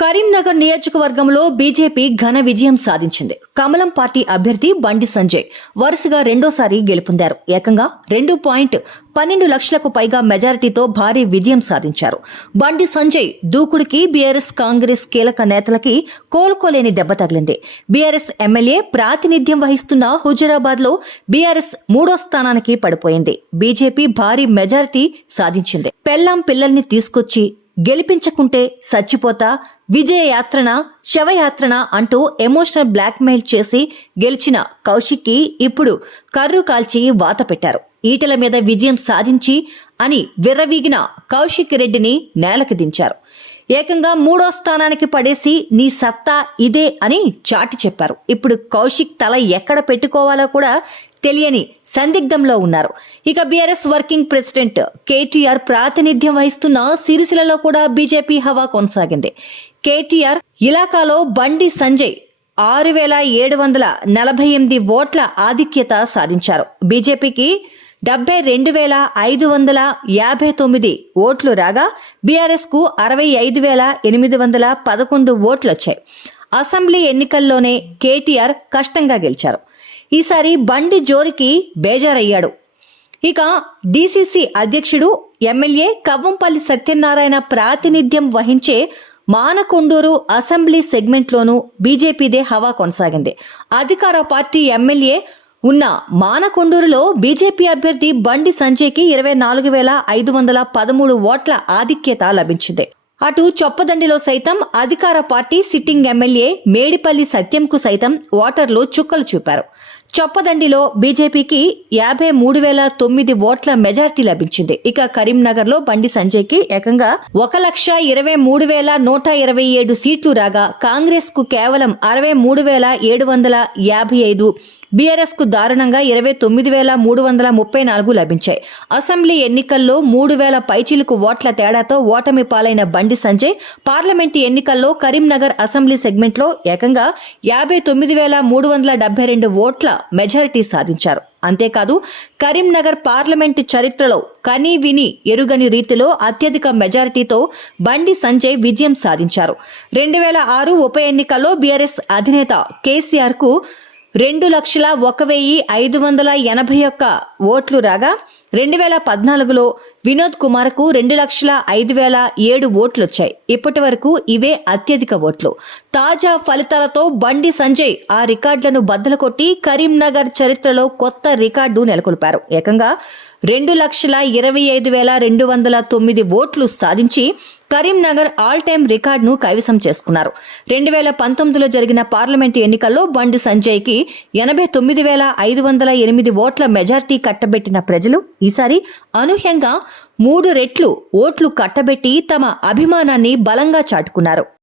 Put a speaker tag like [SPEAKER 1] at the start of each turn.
[SPEAKER 1] కరీంనగర్ నియోజకవర్గంలో బీజేపీ ఘన విజయం సాధించింది. కమలం పార్టీ అభ్యర్థి బండి సంజయ్ వరుసగా రెండోసారి గెలుపొందారు. ఏకంగా రెండు పాయింట్ పన్నెండు లక్షలకు పైగా మెజారిటీతో భారీ విజయం సాధించారు. బండి సంజయ్ దూకుడికి బీఆర్ఎస్ కాంగ్రెస్ కీలక నేతలకి కోలుకోలేని దెబ్బ తగిలింది. బీఆర్ఎస్ ఎమ్మెల్యే ప్రాతినిధ్యం వహిస్తున్న హుజరాబాద్లో బీఆర్ఎస్ మూడో స్థానానికి పడిపోయింది. బీజేపీ భారీ మెజారిటీ సాధించింది. పెళ్ళాం పిల్లల్ని తీసుకొచ్చి గెలిపించకుంటే చచ్చిపోతా విజయ యాత్రన శవయాత్రన అంటూ ఎమోషనల్ బ్లాక్మెయిల్ చేసి గెలిచిన కౌశిక్కి ఇప్పుడు కర్రు కాల్చి వాత పెట్టారు. ఈటల మీద విజయం సాధించి అని విర్రవీగిన కౌశిక్ రెడ్డిని నేలకు దించారు. ఏకంగా మూడో స్థానానికి పడేసి నీ సత్తా ఇదే అని చాటి చెప్పారు. ఇప్పుడు కౌశిక్ తల ఎక్కడ పెట్టుకోవాలో కూడా తెలియని సందిగ్ధంలో ఉన్నారు. ఇక బీఆర్ఎస్ వర్కింగ్ ప్రెసిడెంట్ కేటీఆర్ ప్రాతినిధ్యం వహిస్తున్న సిరిసిలలో కూడా బీజేపీ హవా కొనసాగింది. కేటీఆర్ ఇలాకాలో బండి సంజయ్ ఆరు వేల ఏడు వందల నలభై ఎనిమిది ఓట్ల ఆధిక్యత సాధించారు. బీజేపీకి డెబ్బై రెండు వేల ఐదు వందల యాభై తొమ్మిది ఓట్లు రాగా బీఆర్ఎస్కు అరవై ఐదు వేల ఎనిమిది వందల పదకొండు ఓట్లు వచ్చాయి. అసెంబ్లీ ఎన్నికల్లోనే కేటీఆర్ కష్టంగా గెలిచారు. ఈసారి బండి జోరికి బేజారయ్యాడు. ఇక డీసీసీ అధ్యక్షుడు ఎమ్మెల్యే కవ్వంపల్లి సత్యనారాయణ ప్రాతినిధ్యం వహించే మానకొండూరు అసెంబ్లీ సెగ్మెంట్లోనూ బీజేపీదే హవా కొనసాగింది. అధికార పార్టీ ఎమ్మెల్యే ఉన్న మానకొండూరులో బీజేపీ అభ్యర్థి బండి సంజయ్కి ఇరవై నాలుగు వేల ఐదు వందల పదమూడు ఓట్ల ఆధిక్యత లభించింది. అటు చొప్పదండిలో సైతం అధికార పార్టీ సిట్టింగ్ ఎమ్మెల్యే మేడిపల్లి సత్యంకు సైతం ఓటర్లు చుక్కలు చూపారు. చొప్పదండిలో బీజేపీకి యాభై మూడు వేల తొమ్మిది ఓట్ల మెజార్టీ లభించింది. ఇక కరీంనగర్లో బండి సంజయ్కి ఏకంగా ఒక లక్ష ఇరవై మూడు వేల నూట ఇరవై ఏడు సీట్లు రాగా కాంగ్రెస్కు కేవలం అరవై మూడు వేల ఏడు వందల యాభై ఐదు బీఆర్ఎస్కు దారుణంగా ఇరవై తొమ్మిది వేల మూడు వందల ముప్పై నాలుగు లభించాయి. అసెంబ్లీ ఎన్నికల్లో మూడు వేల పైచిలుకు ఓట్ల తేడాతో ఓటమి పాలైన బండి సంజయ్ పార్లమెంటు ఎన్నికల్లో కరీంనగర్ అసెంబ్లీ సెగ్మెంట్లో ఏకంగా యాభై తొమ్మిది వేల మూడు వందల డెబ్బై రెండు ఓట్ల మెజారిటీ సాధించారు. అంతేకాదు కరీంనగర్ పార్లమెంటు చరిత్రలో కని విని ఎరుగని రీతిలో అత్యధిక మెజారిటీతో బండి సంజయ్ విజయం సాధించారు. రెండు వేల ఆరు ఉప ఎన్నికల్లో బీఆర్ఎస్ అధినేత కేసీఆర్కు రెండు లక్షల ఒక వెయ్యి ఐదు వందల ఎనభై ఒక్క ఓట్లు రాగా రెండు వేల పద్నాలుగులో వినోద్ కుమార్కు రెండు లక్షల ఐదు వేల ఏడు ఓట్లు వచ్చాయి ఇప్పటి వరకు ఇవే అత్యధిక ఓట్లు. తాజా ఫలితాలతో బండి సంజయ్ ఆ రికార్డులను బద్దలు కొట్టి కరీంనగర్ చరిత్రలో కొత్త రికార్డు నెలకొల్పారు. ఏకంగా రెండు లక్షల ఇరవై ఐదు వేల రెండు వందల తొమ్మిది ఓట్లు సాధించి కరీంనగర్ ఆల్ టైమ్ రికార్డును కైవసం చేసుకున్నారు. రెండు వేల పంతొమ్మిదిలో జరిగిన పార్లమెంటు ఎన్నికల్లో బండి సంజయ్కి ఎనభై తొమ్మిది వేల ఐదు వందల ఎనిమిది ఓట్ల మెజార్టీ కట్టబెట్టిన ప్రజలు ఈసారి అనూహ్యంగా మూడు రెట్లు ఓట్లు కట్టబెట్టి తమ అభిమానాన్ని బలంగా చాటుకున్నారు.